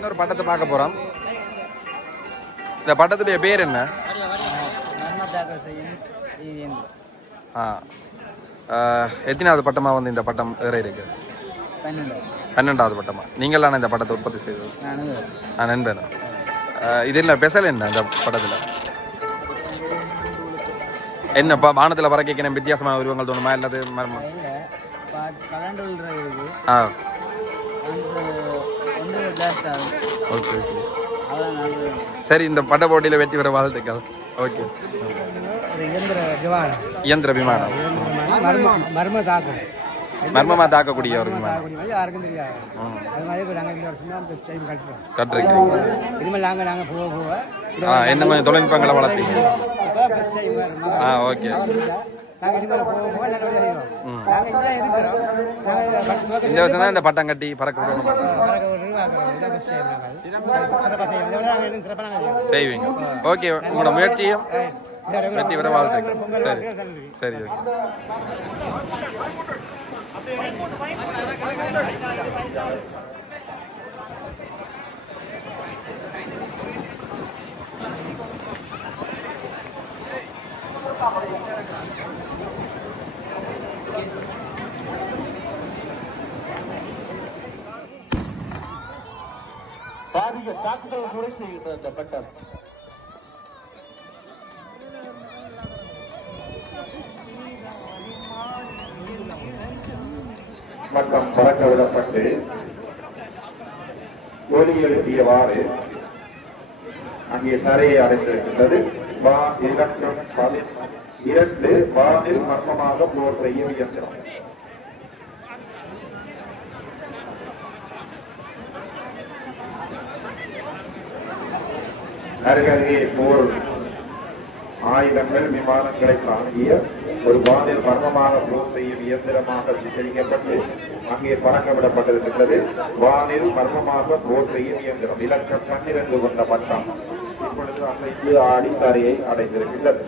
இன்னொரு பட்டத்தை பார்க்க போறோம். இந்த பட்டத்துடைய பேர் என்ன? எத்தனாவது பட்டமா வந்து இந்த பட்டம் வேற இருக்கு? 12வது பட்டமா? நீங்களான இந்த பட்டத்தை உற்பத்தி செய்தது? நான் நண்பேன். இது என்ன ஸ்பெஷல் என்ன இந்த படத்துல? என்னப்பா வானத்துல பறக்கணும் வித்தியாசமான உருவங்கள் தோணுமா அல்லது மர்மம்? ஓகே சரி, இந்த பட போட்டியில வெற்றி பெற வாழ்த்துக்கள். ஓகே. இயந்திர விமானம் மர்மமா தாக்கக்கூடிய ஒரு விமானம் கற்றுருக்கீங்க. என்ன மாதிரி தொழில்நுட்பங்களை வளர்ப்பீங்க? ஓகே. இந்த வருஷம் தான் இந்த பட்டம் கட்டி பறக்க செய்வீங்க. ஓகே, உங்களோட முயற்சியும் வெற்றி பெற வாழ்த்துக்கள். சரி சரி ஓகே. பாரிய தாக்குதல் நுழைந்து இந்த பட்டம் பட்டம் பறக்க விடப்பட்டு ஒலி எழுப்பியவாறு அங்கே தரையை அடைந்திருக்கின்றது. இலக்கம் 2 வானில் மர்மமாக போர் செய்யும் இயந்திரம். அருகே போர் ஆயுதங்கள் விமானங்களை தாங்கிய ஒரு வானில் மர்மமாக போர் செய்யும் இயந்திரமாக சித்தரிக்கப்பட்டு அங்கே பறக்க விடப்பட்டிருக்கின்றது. வானில் மர்மமாக போர் செய்யும் இயந்திரம் இலக்கம் 12 கொண்ட பட்டம் இப்பொழுது அசைத்து ஆடி தரையை அடைந்திருக்கின்றது.